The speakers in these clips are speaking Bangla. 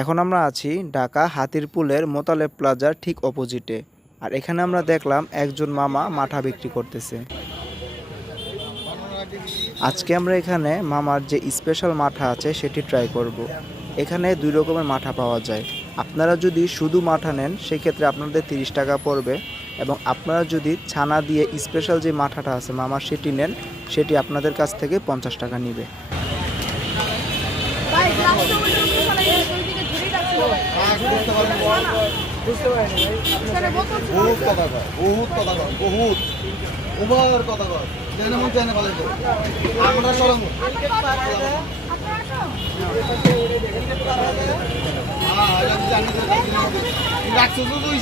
এখন আমরা আছি ঢাকা হাতিরপুলের মোতালেব প্লাজার ঠিক অপোজিটে। আর এখানে আমরা দেখলাম একজন মামা মাঠা বিক্রি করতেছে। আজকে আমরা এখানে মামার যে স্পেশাল মাঠা আছে সেটি ট্রাই করব। এখানে দুই রকমের মাঠা পাওয়া যায়। আপনারা যদি শুধু মাঠা নেন, সেক্ষেত্রে আপনাদের তিরিশ টাকা পড়বে এবং আপনারা যদি ছানা দিয়ে স্পেশাল যে মাঠাটা আছে মামার সেটি নেন, সেটি আপনাদের কাছ থেকে পঞ্চাশ টাকা নিবে। বহুত কথা কয় বহুত কথা কয় বহুত ওভার কথা কয় জেনে মন জেনে ভালো করে আমরা সরম আপনারা আসো হ্যাঁ এটা জানি তো তো দুই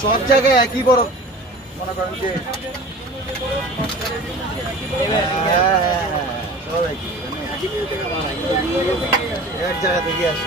সব জায়গায় একই বড়। মনে করেন যে হ্যাঁ, হ্যাঁ, হ্যাঁ। এক জায়গা থেকে আসে।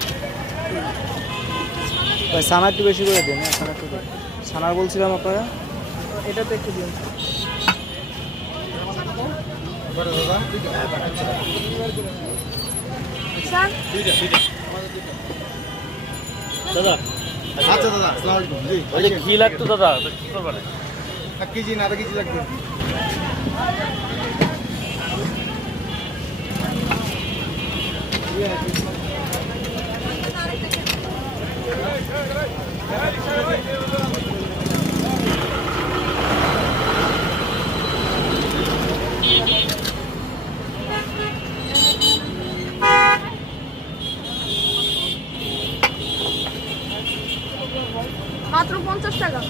ভাই ছানা একটু বেশি করে দেন হ্যাঁ, ছানা একটু। ছানার বলছিলাম আপনারা? এটাতে একটু দিন। দাদা। আচ্ছা দাদা আসসালামু আলাইকুম। জি ওই ঘি লাগতো দাদা কি করবেন এক কেজি না আধা কেজি লাগবে। মাত্র পঞ্চাশ টাকা।